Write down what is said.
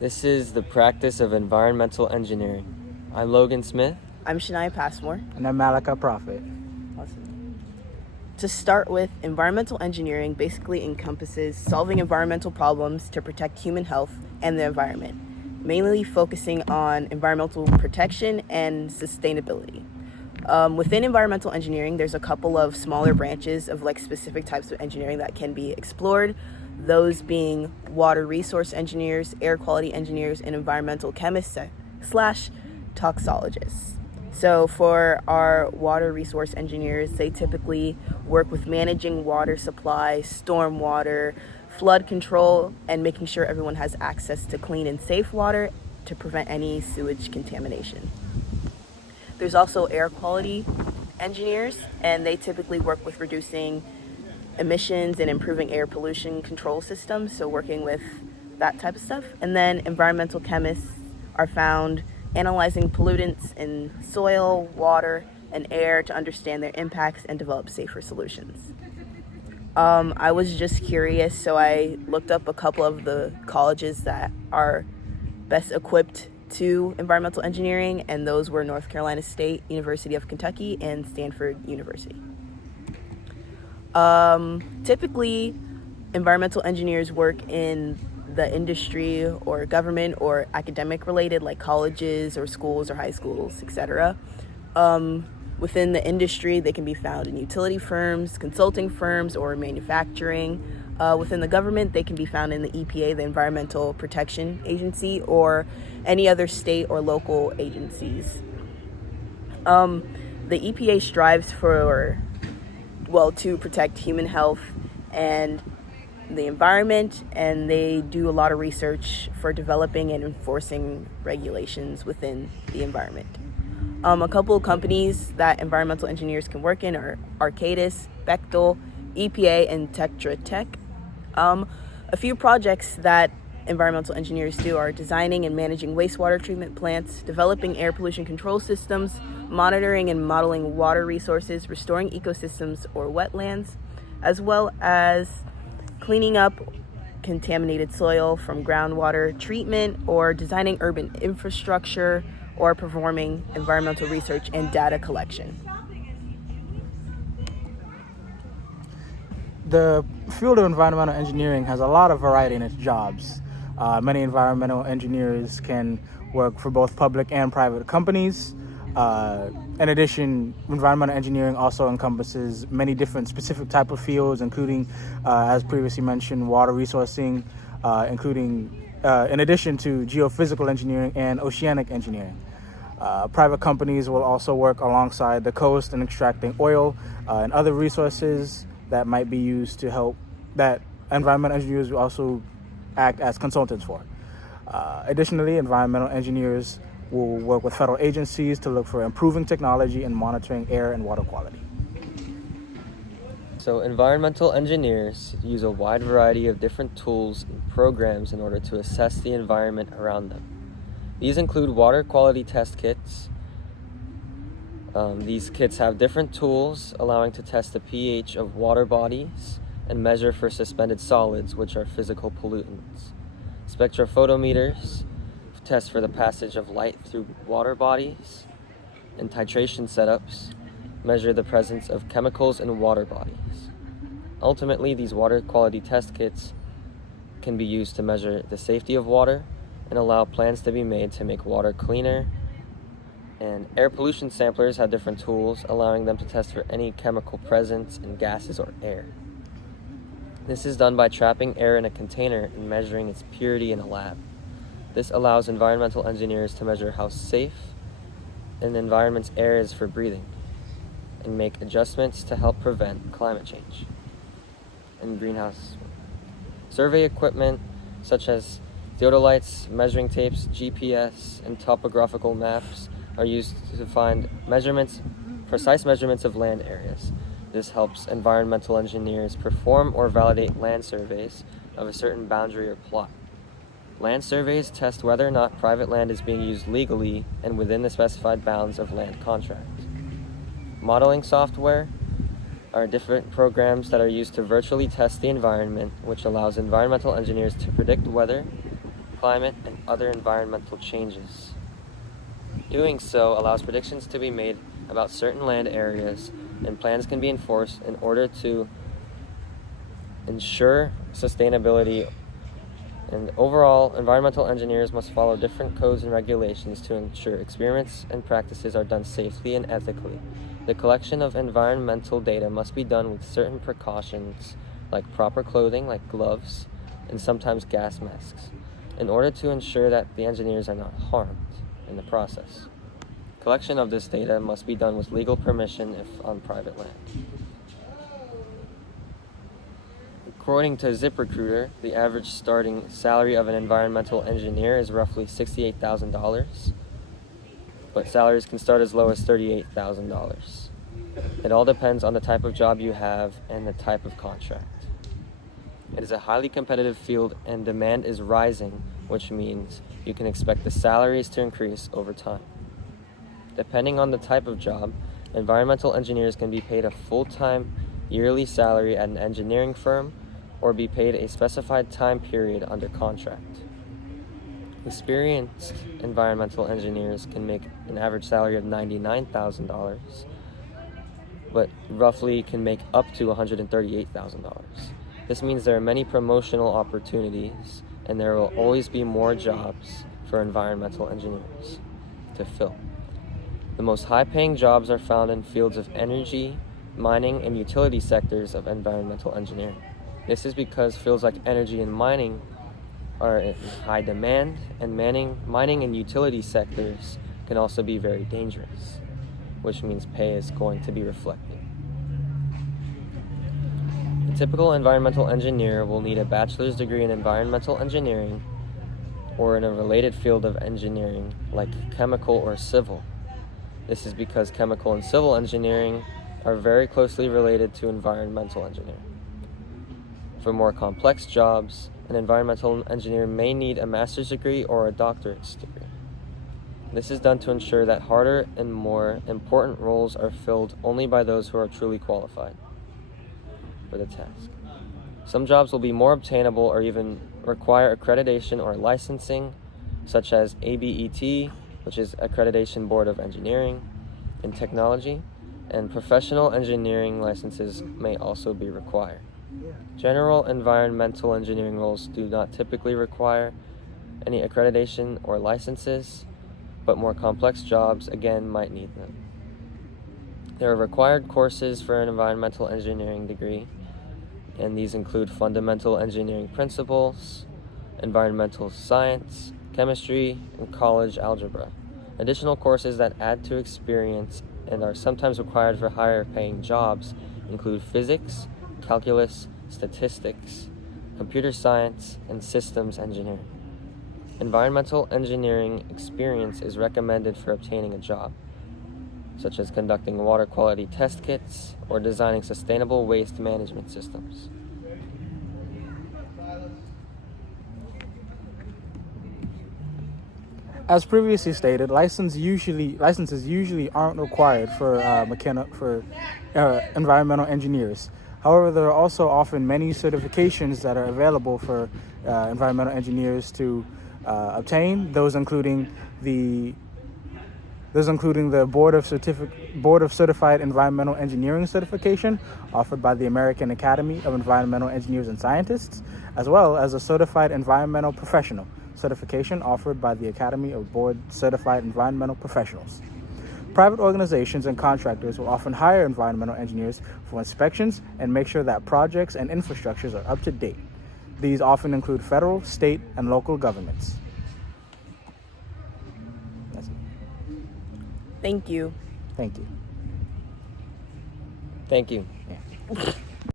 This is the practice of environmental engineering. I'm Logan Smith. I'm Sha'Niya Passmore. And I'm Malika Prophet. Awesome. To start with, environmental engineering basically encompasses solving environmental problems to protect human health and the environment, mainly focusing on environmental protection and sustainability. Within environmental engineering, there's a couple of smaller branches of specific types of engineering that can be explored. Those being water resource engineers, air quality engineers, and environmental chemists / toxologists. So for our water resource engineers, they typically work with managing water supply, storm water, flood control, and making sure everyone has access to clean and safe water to prevent any sewage contamination. There's also air quality engineers, and they typically work with reducing emissions and improving air pollution control systems, so working with that type of stuff. And then environmental chemists are found analyzing pollutants in soil, water, and air to understand their impacts and develop safer solutions. I was just curious, so I looked up a couple of the colleges that are best equipped to environmental engineering, and those were North Carolina State, University of Kentucky, and Stanford University. Typically, environmental engineers work in the industry or government or academic related, like colleges or schools or high schools, etc. Within the industry, they can be found in utility firms, consulting firms, or manufacturing. Within the government, they can be found in the EPA, the Environmental Protection Agency, or any other state or local agencies. The EPA strives to protect human health and the environment, and they do a lot of research for developing and enforcing regulations within the environment. A couple of companies that environmental engineers can work in are Arcadis, Bechtel, EPA, and Tetra Tech. A few projects that environmental engineers do are designing and managing wastewater treatment plants, developing air pollution control systems, monitoring and modeling water resources, restoring ecosystems or wetlands, as well as cleaning up contaminated soil from groundwater treatment, or designing urban infrastructure, or performing environmental research and data collection. The field of environmental engineering has a lot of variety in its jobs. Many environmental engineers can work for both public and private companies. In addition, environmental engineering also encompasses many different specific type of fields, including, as previously mentioned, water resourcing, in addition to geophysical engineering and oceanic engineering. Private companies will also work alongside the coast in extracting oil and other resources that might be used to help, that environmental engineers will also act as consultants for. Additionally, environmental engineers will work with federal agencies to look for improving technology and monitoring air and water quality. So environmental engineers use a wide variety of different tools and programs in order to assess the environment around them. These include water quality test kits. These kits have different tools allowing to test the pH of water bodies and measure for suspended solids, which are physical pollutants. Spectrophotometers test for the passage of light through water bodies, and titration setups measure the presence of chemicals in water bodies. Ultimately, these water quality test kits can be used to measure the safety of water and allow plans to be made to make water cleaner. And air pollution samplers have different tools, allowing them to test for any chemical presence in gases or air. This is done by trapping air in a container and measuring its purity in a lab. This allows environmental engineers to measure how safe an environment's air is for breathing and make adjustments to help prevent climate change and greenhouse. Survey equipment such as theodolites, measuring tapes, GPS, and topographical maps are used to find precise measurements of land areas. This helps environmental engineers perform or validate land surveys of a certain boundary or plot. Land surveys test whether or not private land is being used legally and within the specified bounds of land contracts. Modeling software are different programs that are used to virtually test the environment, which allows environmental engineers to predict weather, climate, and other environmental changes. Doing so allows predictions to be made about certain land areas, and plans can be enforced in order to ensure sustainability. And overall, environmental engineers must follow different codes and regulations to ensure experiments and practices are done safely and ethically. The collection of environmental data must be done with certain precautions, like proper clothing, like gloves, and sometimes gas masks, in order to ensure that the engineers are not harmed in the process. Collection of this data must be done with legal permission if on private land. According to ZipRecruiter, the average starting salary of an environmental engineer is roughly $68,000, but salaries can start as low as $38,000. It all depends on the type of job you have and the type of contract. It is a highly competitive field and demand is rising, which means you can expect the salaries to increase over time. Depending on the type of job, environmental engineers can be paid a full-time yearly salary at an engineering firm or be paid a specified time period under contract. Experienced environmental engineers can make an average salary of $99,000, but roughly can make up to $138,000. This means there are many promotional opportunities, and there will always be more jobs for environmental engineers to fill. The most high-paying jobs are found in fields of energy, mining, and utility sectors of environmental engineering. This is because fields like energy and mining are in high demand, and mining and utility sectors can also be very dangerous, which means pay is going to be reflected. A typical environmental engineer will need a bachelor's degree in environmental engineering or in a related field of engineering like chemical or civil. This is because chemical and civil engineering are very closely related to environmental engineering. For more complex jobs, an environmental engineer may need a master's degree or a doctorate's degree. This is done to ensure that harder and more important roles are filled only by those who are truly qualified for the task. Some jobs will be more obtainable or even require accreditation or licensing, such as ABET, which is Accreditation Board of Engineering and Technology, and professional engineering licenses may also be required. General environmental engineering roles do not typically require any accreditation or licenses, but more complex jobs again might need them. There are required courses for an environmental engineering degree, and these include fundamental engineering principles, environmental science, chemistry, and college algebra. Additional courses that add to experience and are sometimes required for higher paying jobs include physics, calculus, statistics, computer science, and systems engineering. Environmental engineering experience is recommended for obtaining a job, such as conducting water quality test kits or designing sustainable waste management systems. As previously stated, licenses usually aren't required for environmental engineers. However, there are also often many certifications that are available for environmental engineers to obtain. Those including the Board of Certified Environmental Engineering certification offered by the American Academy of Environmental Engineers and Scientists, as well as a Certified Environmental Professional certification offered by the Academy of Board Certified Environmental Professionals. Private organizations and contractors will often hire environmental engineers for inspections and make sure that projects and infrastructures are up to date. These often include federal, state, and local governments. That's it. Thank you. Thank you. Thank you. Yeah.